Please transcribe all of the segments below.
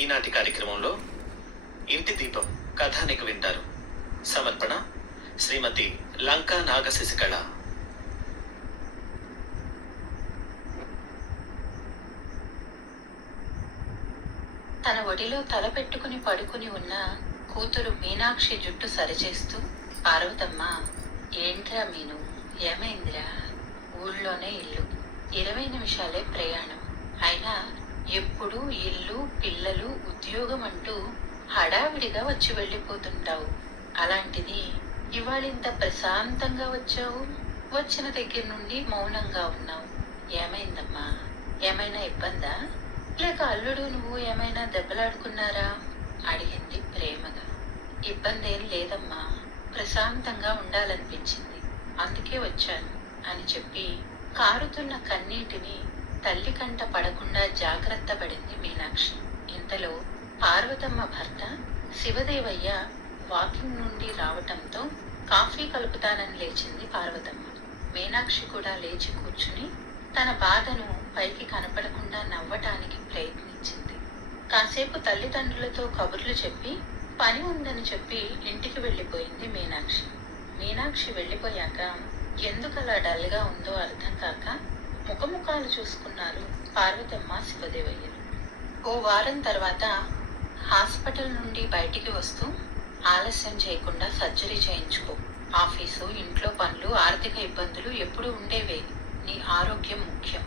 ఈనాటి కార్యక్రమంలో ఇంటి దీపం కథానిక వింటారు. సమర్పణ శ్రీమతి లంకా నాగశశికళ. తన ఒడిలో తల పెట్టుకుని పడుకుని ఉన్న కూతురు మీనాక్షి జుట్టు సరిచేస్తూ, పార్వతమ్మ, ఏంట్రా మీను, ఏమైందిరా? ఊళ్ళోనే ఇల్లు, 20 నిమిషాలే ప్రయాణం, అయినా ఎప్పుడు ఇల్లు, పిల్లలు, ఉద్యోగం అంటూ హడావిడిగా వచ్చి వెళ్ళిపోతుంటావు. అలాంటిది ఇవాళింత ప్రశాంతంగా వచ్చావు. వచ్చిన దగ్గర నుండి మౌనంగా ఉన్నావు. ఏమైందమ్మా? ఏమైనా ఇబ్బందా? లేక అల్లుడు నువ్వు ఏమైనా దెబ్బలాడుకున్నారా? అడిగింది ప్రేమగా. ఇబ్బంది ఏం లేదమ్మా, ప్రశాంతంగా ఉండాలనిపించింది, అందుకే వచ్చాను అని చెప్పి కారుతున్న కన్నీటిని తల్లి కంట పడకుండా జాగ్రత్త పడింది మీనాక్షి. ఇంతలో పార్వతమ్మ భర్త శివదేవయ్య వాకింగ్ నుండి రావటంతో కాఫీ కలుపుతానని లేచింది పార్వతమ్మ. మీనాక్షి కూడా లేచి కూర్చుని తన బాధను పైకి కనపడకుండా నవ్వటానికి ప్రయత్నించింది. కాసేపు తల్లిదండ్రులతో కబుర్లు చెప్పి పని ఉందని చెప్పి ఇంటికి వెళ్ళిపోయింది మీనాక్షి. మీనాక్షి వెళ్ళిపోయాక ఎందుకలా డల్గా ఉందో అర్థం కాక ముఖముఖాలు చూసుకున్నారు పార్వతమ్మ, శివదేవయ్యలు. ఓ వారం తర్వాత హాస్పిటల్ నుండి బయటికి వస్తూ, ఆలస్యం చేయకుండా సర్జరీ చేయించుకో. ఆఫీసు, ఇంట్లో పనులు, ఆర్థిక ఇబ్బందులు ఎప్పుడూ ఉండేవే. నీ ఆరోగ్యం ముఖ్యం.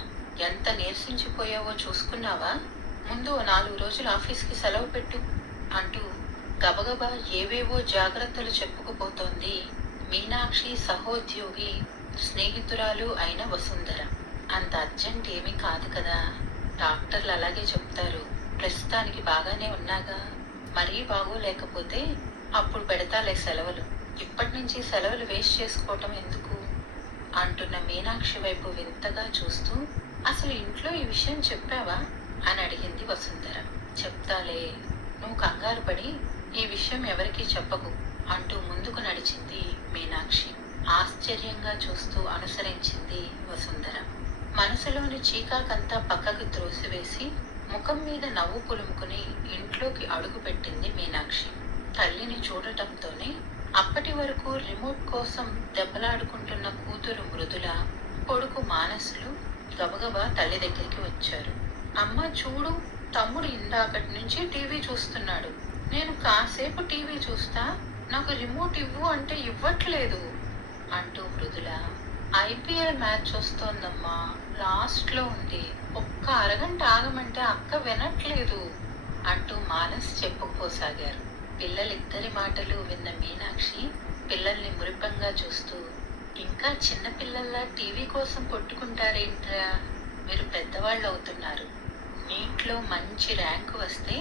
ఎంత నీరసించిపోయావో చూసుకున్నావా? ముందు 4 రోజులు ఆఫీస్కి సెలవు పెట్టు అంటూ గబగబా ఏవేవో జాగ్రత్తలు చెప్పుకుపోతోంది మీనాక్షి సహోద్యోగి, స్నేహితురాలు అయిన వసుంధర. అంత అర్జెంట్ ఏమీ కాదు కదా, డాక్టర్లు అలాగే చెప్తారు. ప్రస్తుతానికి బాగానే ఉన్నాగా, మరీ బాగోలేకపోతే అప్పుడు పెడతాలే సెలవులు. ఇప్పటి నుంచి సెలవులు వేస్ట్ చేసుకోవటం ఎందుకు అంటున్న మీనాక్షి వైపు వింతగా చూస్తూ, అసలు ఇంట్లో ఈ విషయం చెప్పావా అని అడిగింది వసుంధర. చెప్తాలే, నువ్వు కంగారు పడి ఈ విషయం ఎవరికీ చెప్పకు అంటూ ముందుకు నడిచింది మీనాక్షి. ఆశ్చర్యంగా చూస్తూ అనుసరించింది వసుంధర. మనసులోని చీకాకంతా పక్కకు త్రోసివేసి ముఖం మీద నవ్వు పులుముకుని ఇంట్లోకి అడుగు పెట్టింది మీనాక్షి. తల్లిని చూడటంతోనే అప్పటి వరకు రిమోట్ కోసం దెబ్బలాడుకుంటున్న కూతురు మృదుల, కొడుకు మానసులు గబగబా తల్లి దగ్గరికి వచ్చారు. అమ్మ చూడు, తమ్ముడు ఇందాకటి నుంచి టీవీ చూస్తున్నాడు. నేను కాసేపు టీవీ చూస్తా, నాకు రిమోట్ ఇవ్వు అంటే ఇవ్వట్లేదు అంటూ మృదుల, ఐపీఎల్ మ్యాచ్ వస్తోందమ్మా, లాస్ట్లో ఉంది, ఒక్క అరగంట ఆగమంటే అక్క వినట్లేదు అంటూ మానస్ చెప్పుకోసాగారు. పిల్లలిద్దరి మాటలు విన్న మీనాక్షి పిల్లల్ని మురిపంగా చూస్తూ, ఇంకా చిన్న పిల్లల్లా టీవీ కోసం కొట్టుకుంటారేంట్రా? మీరు పెద్దవాళ్ళు అవుతున్నారు. నీట్లో మంచి ర్యాంకు వస్తే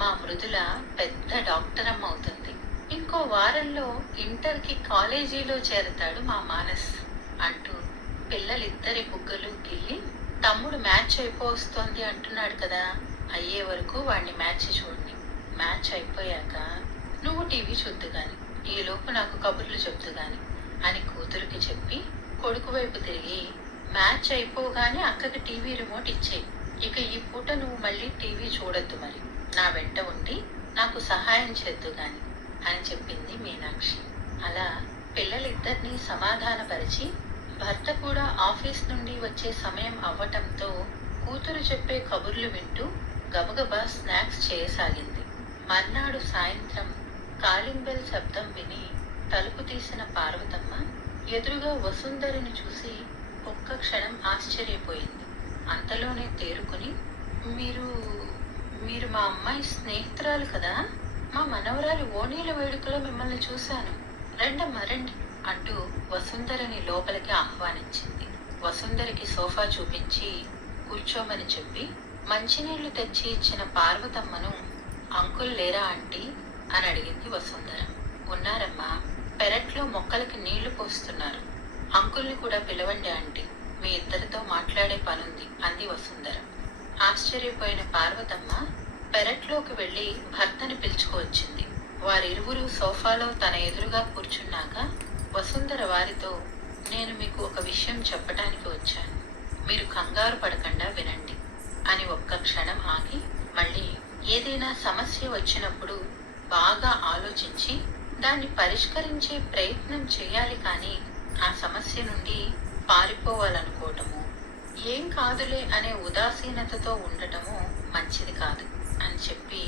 మా మృదుల పెద్ద డాక్టర్ అమ్మ అవుతుంది. ఇంకో వారంలో ఇంటర్కి కాలేజీలో చేరతాడు మా మానస్ అంటూ పిల్లలిద్దరి బుగ్గలు గిల్లి, తమ్ముడు మ్యాచ్ అయిపోవస్తోంది అంటున్నాడు కదా, అయ్యే వరకు వాడిని మ్యాచ్ చూడండి, మ్యాచ్ అయిపోయాక నువ్వు టీవీ చూద్దు గాని, ఈలోపు నాకు కబుర్లు చెప్తూ గాని అని కూతురికి చెప్పి కొడుకు వైపు తిరిగి, మ్యాచ్ అయిపోగానే అక్కకి టీవీ రిమోట్ ఇచ్చేయి. ఇక ఈ పూట నువ్వు మళ్ళీ టీవీ చూడొద్దు, మరి నా వెంట ఉండి నాకు సహాయం చేద్దు గాని అని చెప్పింది మీనాక్షి. అలా పిల్లలిద్దరినీ సమాధానపరిచి, భర్త కూడా ఆఫీస్ నుండి వచ్చే సమయం అవ్వటంతో కూతురు చెప్పే కబుర్లు వింటూ గబగబా స్నాక్స్ చేయసాగింది. మర్నాడు సాయంత్రం కాలింగ్ బెల్ శబ్దం విని తలుపు తీసిన పార్వతమ్మ ఎదురుగా వసుంధరిని చూసి ఒక్క క్షణం ఆశ్చర్యపోయింది. అంతలోనే తేరుకుని, మీరు మీరు మా అమ్మాయి స్నేహితురాలు కదా, మా మనవరాలి ఓణీల వేడుకలో మిమ్మల్ని చూశాను, రండమ్మా రండి అంటూ వసుంధరని లోపలికి ఆహ్వానించింది. వసుంధరికి సోఫా చూపించి కూర్చోమని చెప్పి మంచినీళ్లు తెచ్చి ఇచ్చిన పార్వతమ్మను, అంకుల్ లేరా ఆంటీ అని అడిగింది వసుంధర. ఉన్నారమ్మా, పెరట్లో మొక్కలకి నీళ్లు పోస్తున్నారు, అంకుల్ని కూడా పిలవండి ఆంటీ, మీ ఇద్దరితో మాట్లాడే పనుంది అంది వసుంధర. ఆశ్చర్యపోయిన పార్వతమ్మ పెరట్లోకి వెళ్లి భర్తని పిలుచుకువచ్చింది. వారిరువురు సోఫాలో తన ఎదురుగా కూర్చున్నాక వసుంధర వారితో, నేను మీకు ఒక విషయం చెప్పటానికి వచ్చాను, మీరు కంగారు పడకుండా వినండి అని ఒక్క క్షణం ఆగి మళ్ళీ ఏదైనా సమస్య వచ్చినప్పుడు బాగా ఆలోచించి దాన్ని పరిష్కరించే ప్రయత్నం చేయాలి, కానీ ఆ సమస్య నుండి పారిపోవాలనుకోవటము, ఏం కాదులే అనే ఉదాసీనతతో ఉండటము మంచిది కాదు అని చెప్పి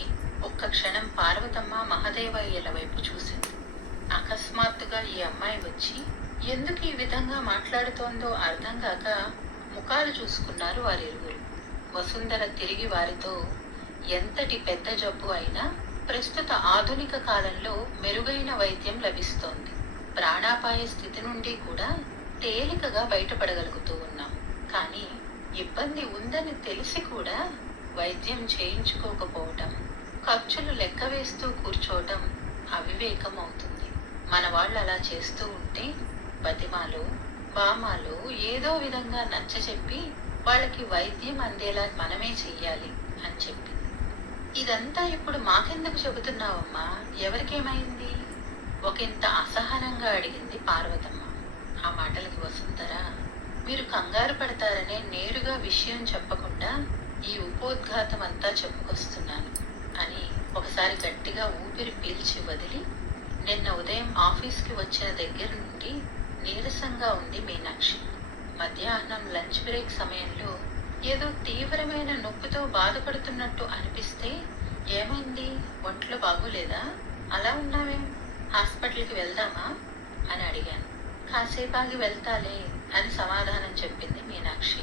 ఒక్క క్షణం పార్వతమ్మ మహదేవయ్యల వైపు చూసింది. అకస్మాత్తుగా ఈ అమ్మాయి వచ్చి ఎందుకు ఈ విధంగా మాట్లాడుతోందో అర్థం కాక ముఖాలు చూసుకున్నారు వారిరువురు. వసుంధర తిరిగి వారితో, ఎంతటి పెద్ద జబ్బు అయినా ప్రస్తుత ఆధునిక కాలంలో మెరుగైన వైద్యం లభిస్తోంది. ప్రాణాపాయ స్థితి నుండి కూడా తేలికగా బయటపడగలుగుతూ ఉన్నాం. కానీ ఇబ్బంది ఉందని తెలిసి కూడా వైద్యం చేయించుకోకపోవటం, ఖర్చులు లెక్క వేస్తూ కూర్చోవటం అవివేకం అవుతుంది. మన వాళ్ళు అలా చేస్తూ ఉంటే బతిమాలో బామాలో ఏదో విధంగా నచ్చచెప్పి వాళ్ళకి వైద్యం అందేలా మనమే చెయ్యాలి అని చెప్పింది. ఇదంతా ఇప్పుడు మాకెందుకు చెబుతున్నావమ్మా, ఎవరికేమైంది? ఒకంత అసహనంగా అడిగింది పార్వతమ్మ. ఆ మాటలకి వసుంధర, మీరు కంగారు పడతారనే నేరుగా విషయం చెప్పకుండా ఈ ఉపోద్ఘాతం అంతా చెప్పుకొస్తున్నాను అని ఒకసారి గట్టిగా ఊపిరి పీల్చి వదిలి, నిన్న ఉదయం ఆఫీస్కి వచ్చిన దగ్గర నుండి నీరసంగా ఉంది మీనాక్షి. మధ్యాహ్నం లంచ్ బ్రేక్ సమయంలో ఏదో తీవ్రమైన నొప్పితో బాధపడుతున్నట్టు అనిపిస్తే, ఏమైంది, ఒంట్లో బాగోలేదా, అలా ఉన్నావేం, హాస్పిటల్కి వెళ్దామా అని అడిగాను. కాసేపాగి వెళ్తాలే అని సమాధానం చెప్పింది మీనాక్షి.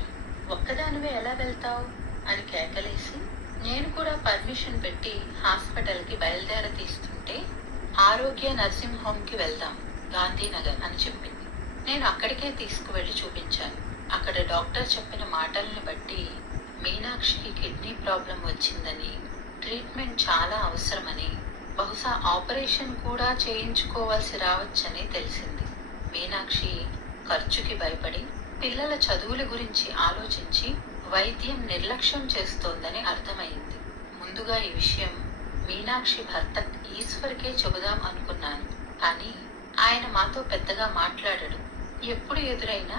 ఒక్కదానివే ఎలా వెళ్తావు అని కేకలేసి నేను కూడా పర్మిషన్ పెట్టి హాస్పిటల్కి బయలుదేర తీస్తుంటే, ఆరోగ్య నర్సింగ్ హోమ్కి వెళ్దాం గాంధీనగర్ అని చెప్పింది. నేను అక్కడికే తీసుకువెళ్ళి చూపించాను. అక్కడ డాక్టర్ చెప్పిన మాటల్ని బట్టి మీనాక్షికి కిడ్నీ ప్రాబ్లం వచ్చిందని, ట్రీట్మెంట్ చాలా అవసరమని, బహుశా ఆపరేషన్ కూడా చేయించుకోవాల్సి రావచ్చని తెలిసింది. మీనాక్షి ఖర్చుకి భయపడి పిల్లల చదువుల గురించి ఆలోచించి వైద్యం నిర్లక్ష్యం చేస్తోందని అర్థమైంది. ముందుగా ఈ విషయం మీనాక్షి భర్త ఈశ్వర్కే చెబుదాం అనుకున్నాను, కానీ ఆయన మాతో పెద్దగా మాట్లాడడు. ఎప్పుడు ఎదురైనా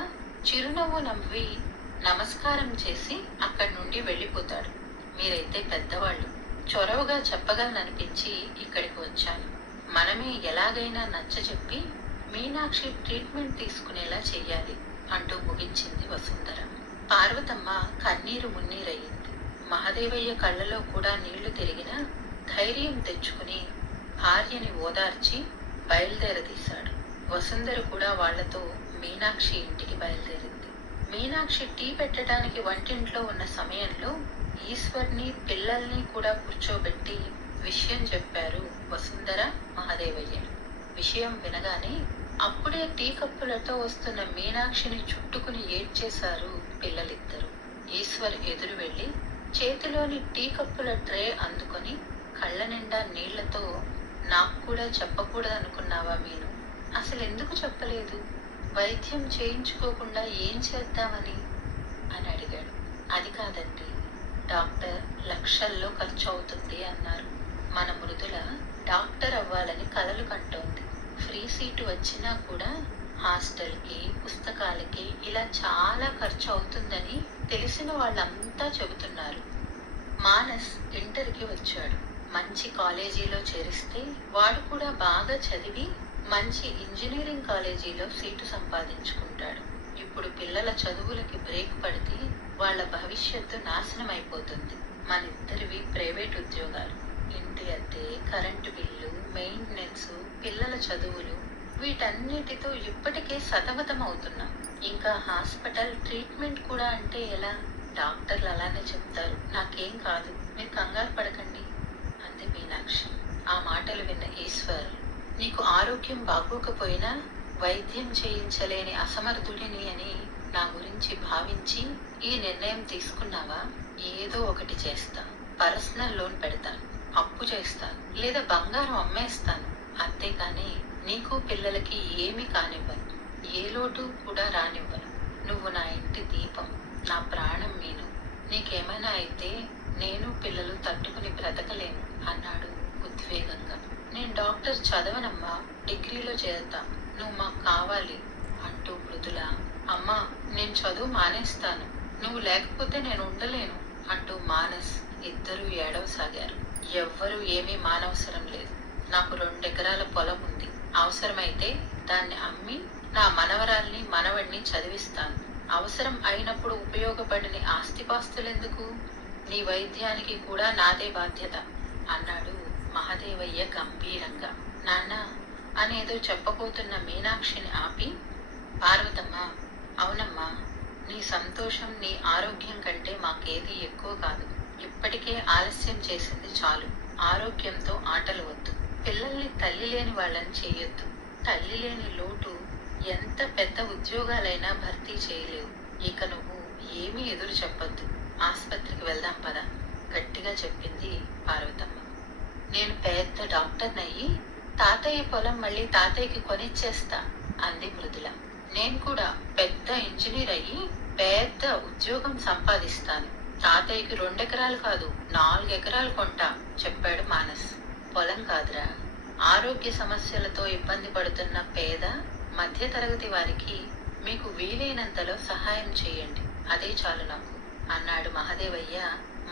చిరునవ్వు నవ్వి నమస్కారం చేసి అక్కడి నుండి వెళ్ళిపోతాడు. మీరైతే పెద్దవాళ్ళు, చొరవగా చెప్పగలననిపించి ఇక్కడికి వచ్చాను. మనమే ఎలాగైనా నచ్చజెప్పి మీనాక్షి ట్రీట్మెంట్ తీసుకునేలా చెయ్యాలి అంటూ ముగించింది వసుంధర. పార్వతమ్మ కన్నీరు మున్నీరయ్యింది. మహదేవయ్య కళ్ళలో కూడా నీళ్లు తిరిగినా ధైర్యం తెచ్చుకుని భార్యని ఓదార్చి బయలుదేరదీశాడు. వసుంధర కూడా వాళ్లతో మీనాక్షి ఇంటికి బయలుదేరింది. మీనాక్షి టీ పెట్టడానికి వంటింట్లో ఉన్న సమయంలో ఈశ్వర్ని పిల్లల్ని కూడా కూర్చోబెట్టి విషయం చెప్పారు వసుంధర మహదేవయ్య. విషయం వినగానే అప్పుడే టీ కప్పులతో వస్తున్న మీనాక్షిని చుట్టుకుని ఏడ్చేశారు పిల్లలిద్దరూ. ఈశ్వర్ ఎదురు వెళ్లి చేతిలోని టీ కప్పుల ట్రే అందుకొని కళ్ళ నిండా నీళ్లతో, నాకు కూడా చెప్పకూడదనుకున్నావా మీను, అసలు ఎందుకు చెప్పలేదు, వైద్యం చేయించుకోకుండా ఏం చేద్దామని అని అడిగాడు. అది కాదండి, డాక్టర్ లక్షల్లో ఖర్చు అవుతుంది అన్నారు. మన మృదుల డాక్టర్ అవ్వాలని కలలు కంటోంది. ఫ్రీ సీటు వచ్చినా కూడా హాస్టల్కి, పుస్తకాలకి ఇలా చాలా ఖర్చు అవుతుందని తెలిసిన వాళ్ళంతా చెబుతున్నారు. మానస్ ఇంటర్కి వచ్చాడు. మంచి కాలేజీలో చేరిస్తే వాడు కూడా బాగా చదివి మంచి ఇంజనీరింగ్ కాలేజీలో సీటు సంపాదించుకుంటాడు. ఇప్పుడు పిల్లల చదువులకి బ్రేక్ పడితే వాళ్ళ భవిష్యత్తు నాశనం అయిపోతుంది. మన ఇద్దరివి ప్రైవేట్ ఉద్యోగాలు, ఇంటి అద్దె, కరెంటు బిల్లు, మెయింటెనెన్స్, పిల్లల చదువులు, వీటన్నిటితో ఇప్పటికే సతమతం అవుతున్నాం. ఇంకా హాస్పిటల్ ట్రీట్మెంట్ కూడా అంటే ఎలా? డాక్టర్లు అలానే చెప్తారు, నాకేం కాదు, మీరు కంగారు పడకండి అంది మీనాక్షి. ఆ మాటలు విన్న ఈశ్వర్, నీకు ఆరోగ్యం బాగోకపోయినా వైద్యం చేయించలేని అసమర్థుడిని అని నా గురించి భావించి ఈ నిర్ణయం తీసుకున్నావా? ఏదో ఒకటి చేస్తా, పర్సనల్ లోన్ పెడతాను, అప్పు చేస్తాను, లేదా బంగారం అమ్మేస్తాను, అంతేకాని నీకు పిల్లలకి ఏమీ కానివ్వను, ఏ లోటు కూడా రానివ్వను. నువ్వు నా ఇంటి దీపం, నా ప్రాణం మీను. నీకేమైనా అయితే నేను పిల్లలు తట్టుకుని బ్రతకలేను అన్నాడు ఉద్వేగంగా. నేను డాక్టర్ చదవనమ్మా, డిగ్రీలో చేరుతా, నువ్వు మాకు కావాలి అంటూ మృదుల, అమ్మా నేను చదువు మానేస్తాను, నువ్వు లేకపోతే నేను ఉండలేను అంటూ మానస్ ఇద్దరూ ఏడవసాగారు. ఎవ్వరూ ఏమీ మానవసరం లేదు. నాకు 2 ఎకరాల పొలం ఉంది. అవసరమైతే దాన్ని అమ్మి నా మనవరాల్ని మనవణ్ణి చదివిస్తాను. అవసరం అయినప్పుడు ఉపయోగపడని ఆస్తిపాస్తులెందుకు? నీ వైద్యానికి కూడా నాదే బాధ్యత అన్నాడు మహదేవయ్య గంభీరంగా. నాన్న అనేదో చెప్పబోతున్న మీనాక్షిని ఆపి, పార్వతమ్మ, అవునమ్మా, నీ సంతోషం నీ ఆరోగ్యం కంటే మాకేదీ ఎక్కువ కాదు. ఇప్పటికే ఆలస్యం చేసింది చాలు. ఆరోగ్యంతో ఆటలు వద్దు. పిల్లల్ని తల్లి లేని వాళ్ళని చెయ్యొద్దు. తల్లి లేని లోటు ఎంత పెద్ద ఉద్యోగాలైనా భర్తీ చేయలేవు. ఇక నువ్వు ఏమీ ఎదురు చెప్పొద్దు. ఆస్పత్రికి వెళ్దాం పద, గట్టిగా చెప్పింది పార్వతమ్మ. నేను పెద్ద డాక్టర్నయ్యి తాతయ్య పొలం మళ్ళీ తాతయ్యకి కొనిచ్చేస్తా అంది మృదుల. నేను కూడా పెద్ద ఇంజనీర్ అయ్యి పెద్ద ఉద్యోగం సంపాదిస్తాను. తాతయ్యకి 2 ఎకరాలు కాదు 4 ఎకరాలు కొంటా చెప్పాడు మానస్. పొలం కాదురా, ఆరోగ్య సమస్యలతో ఇబ్బంది పడుతున్న పేద మధ్యతరగతి వారికి మీకు వీలైనంతలో సహాయం చేయండి, అదే చాలు నాకు అన్నాడు మహదేవయ్య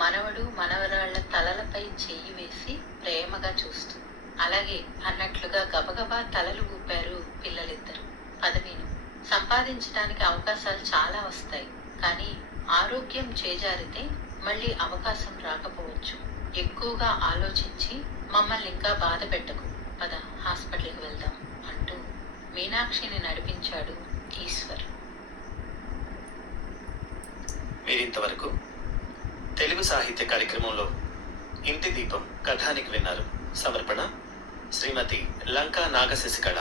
మనవడు మనవరాళ్ల తలలపై చెయ్యి వేసి ప్రేమగా చూస్తూ. అలాగే అన్నట్లుగా గబగబా తలలు ఊపారు పిల్లలిద్దరూ. పదవీను సంపాదించడానికి అవకాశాలు చాలా వస్తాయి, కానీ ఆరోగ్యం చేజారితే మళ్ళీ అవకాశం రాకపోవచ్చు. ఎక్కువగా ఆలోచించి మమ్మల్ని ఇంకా బాధ పెట్టకు, పద హాస్పిటల్కి వెళ్దాం అంటూ మీనాక్షిని నడిపించాడు ఈశ్వర్. మీరింతవరకు తెలుగు సాహిత్య కార్యక్రమంలో ఇంటి దీపం కథానిక విన్నారు. సమర్పణ శ్రీమతి లంకా నాగశశికళ.